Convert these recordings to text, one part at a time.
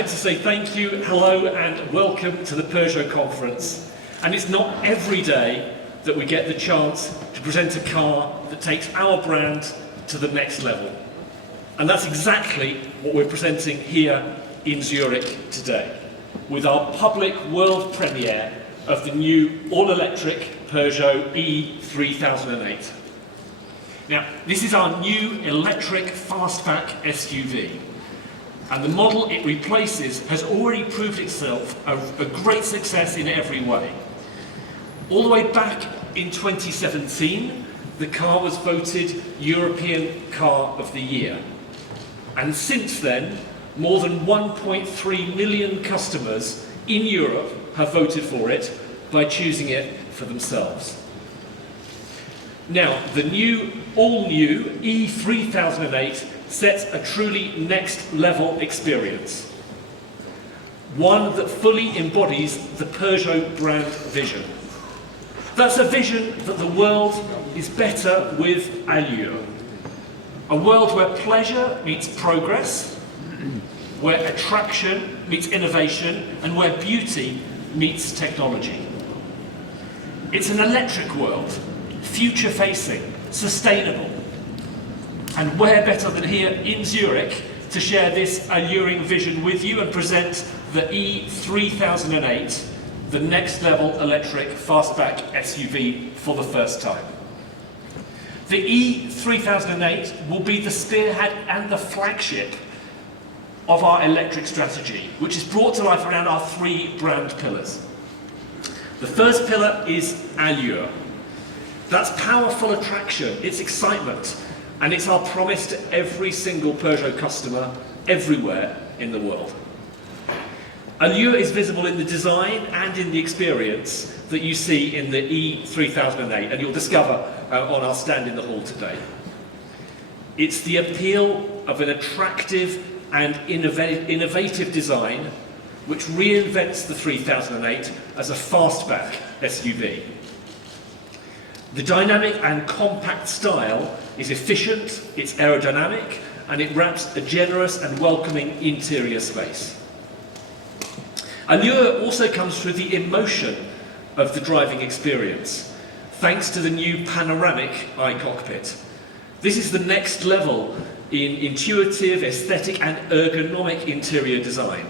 like to say thank you, hello and welcome to the Peugeot conference. And it's not every day that we get the chance to present a car that takes our brand to the next level. And that's exactly what we're presenting here in Zurich today, with our public world premiere of the new all-electric Peugeot E-3008. Now, this is our new electric Fastback SUV. And the model it replaces has already proved itself a great success in every way. All the way back in 2017, the car was voted European Car of the Year. And since then, more than 1.3 million customers in Europe have voted for it by choosing it for themselves. Now, the all-new E-3008 sets a truly next-level experience. One that fully embodies the Peugeot brand vision. That's a vision that the world is better with allure. A world where pleasure meets progress, where attraction meets innovation, and where beauty meets technology. It's an electric world, future-facing, sustainable. And where better than here in Zurich to share this alluring vision with you and present the E-3008, the next level electric fastback SUV for the first time. The E-3008 will be the spearhead and the flagship of our electric strategy, which is brought to life around our three brand pillars. The first pillar is allure. That's powerful attraction, it's excitement, and it's our promise to every single Peugeot customer everywhere in the world. Allure is visible in the design and in the experience that you see in the E-3008, and you'll discover on our stand in the hall today. It's the appeal of an attractive and innovative design which reinvents the 3008 as a fastback SUV. The dynamic and compact style is efficient, it's aerodynamic, and it wraps a generous and welcoming interior space. Allure also comes through the emotion of the driving experience, thanks to the new panoramic i-cockpit. This is the next level in intuitive, aesthetic, and ergonomic interior design.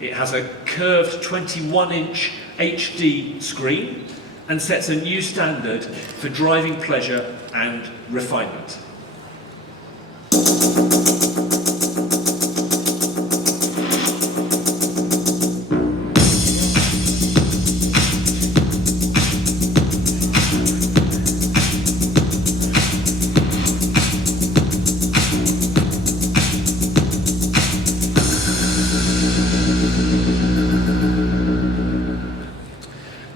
It has a curved 21-inch HD screen and sets a new standard for driving pleasure and refinement.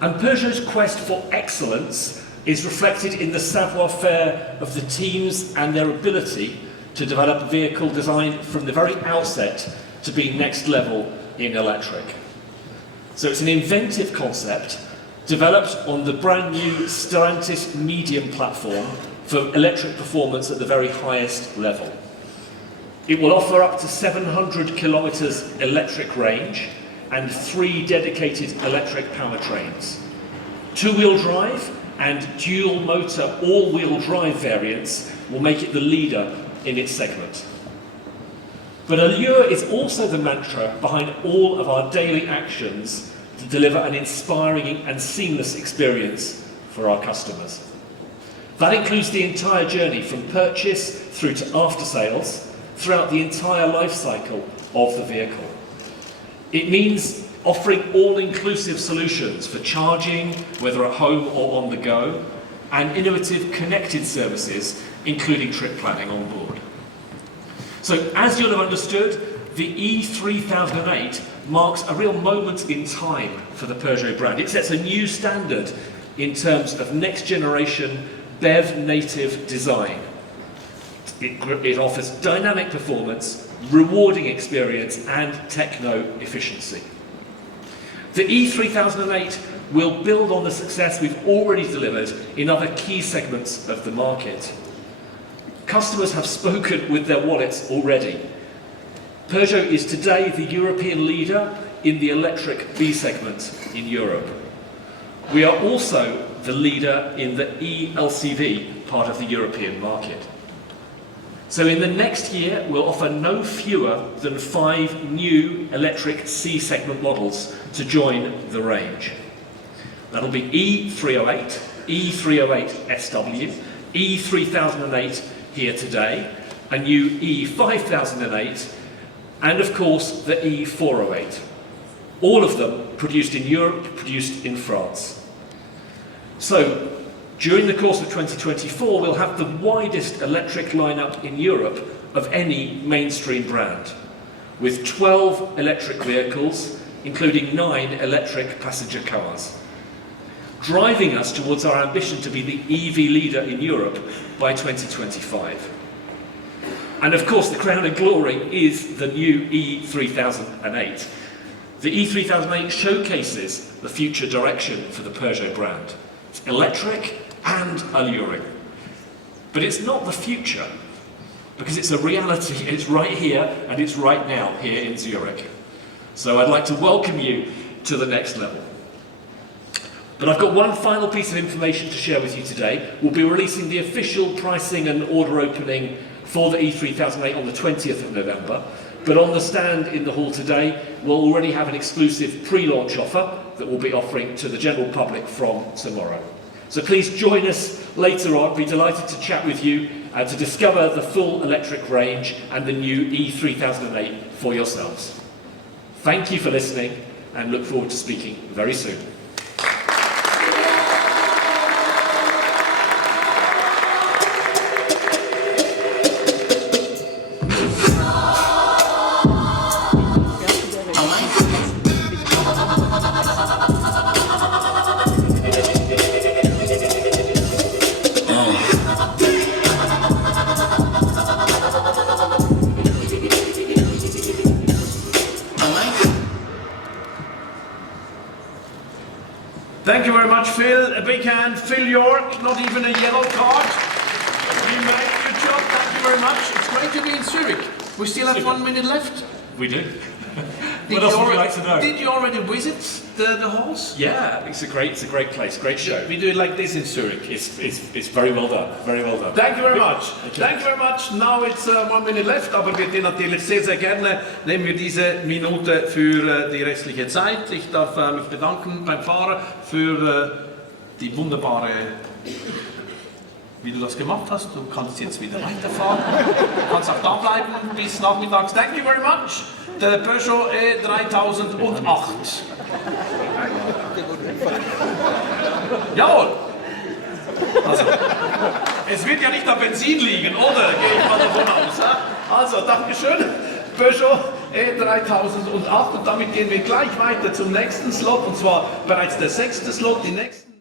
And Peugeot's quest for excellence is reflected in the savoir-faire of the teams and their ability to develop vehicle design from the very outset to be next level in electric. So it's an inventive concept developed on the brand new Stellantis Medium platform for electric performance at the very highest level. It will offer up to 700 kilometers electric range and 3 dedicated electric powertrains. Two-wheel drive and dual motor all-wheel drive variants will make it the leader in its segment. But allure is also the mantra behind all of our daily actions to deliver an inspiring and seamless experience for our customers. That includes the entire journey from purchase through to after-sales, throughout the entire life cycle of the vehicle. It means offering all-inclusive solutions for charging, whether at home or on the go, and innovative connected services, including trip planning on board. So, as you'll have understood, the E-3008 marks a real moment in time for the Peugeot brand. It sets a new standard in terms of next-generation BEV-native design. It offers dynamic performance, rewarding experience, and techno-efficiency. The E-3008 will build on the success we've already delivered in other key segments of the market. Customers have spoken with their wallets already. Peugeot is today the European leader in the electric B segment in Europe. We are also the leader in the eLCV part of the European market. So in the next year, we'll offer no fewer than 5 new electric C segment models to join the range. That'll be E-3008, E-3008 SW, E-3008 here today, a new E-5008, and of course the E-408. All of them produced in Europe, produced in France. So, during the course of 2024, we'll have the widest electric lineup in Europe of any mainstream brand, with 12 electric vehicles, including 9 electric passenger cars, driving us towards our ambition to be the EV leader in Europe by 2025. And of course, the crown and glory is the new E-3008. The E-3008 showcases the future direction for the Peugeot brand. It's electric and alluring. But it's not the future, because it's a reality. It's right here and it's right now here in Zurich. So I'd like to welcome you to the next level. But I've got one final piece of information to share with you today. We'll be releasing the official pricing and order opening for the E-3008 on the 20th of November. But on the stand in the hall today, we'll already have an exclusive pre-launch offer that we'll be offering to the general public from tomorrow. So please join us later on. Be delighted to chat with you and to discover the full electric range and the new E-3008 for yourselves. Thank you for listening and look forward to speaking very soon. Thank you very much, Phil. A big hand. Phil York, not even a yellow card. You made a good job. Thank you very much. It's great to be in Zurich. We still have 1 minute left. We do. What else would you like to know? Did you already visit the halls? Yeah, it's a great place, great show. We do it like this in Zurich. It's very well done, very well done. Thank you very much. Thank you very much. Now it's 1 minute left, aber wir natürlich sehr, sehr gerne nehmen wir diese Minute für die restliche Zeit. Ich darf mich bedanken beim Fahrer für die wunderbare, wie du das gemacht hast. Du kannst jetzt wieder weiterfahren. Du kannst auch da bleiben bis nachmittags. Thank you very much. Der Peugeot E-3008. Jawohl. Also, es wird ja nicht am Benzin liegen, oder? Gehe ich mal davon aus. Also, Dankeschön. Peugeot E-3008. Und damit gehen wir gleich weiter zum nächsten Slot. Und zwar bereits der 6. Slot. Die nächsten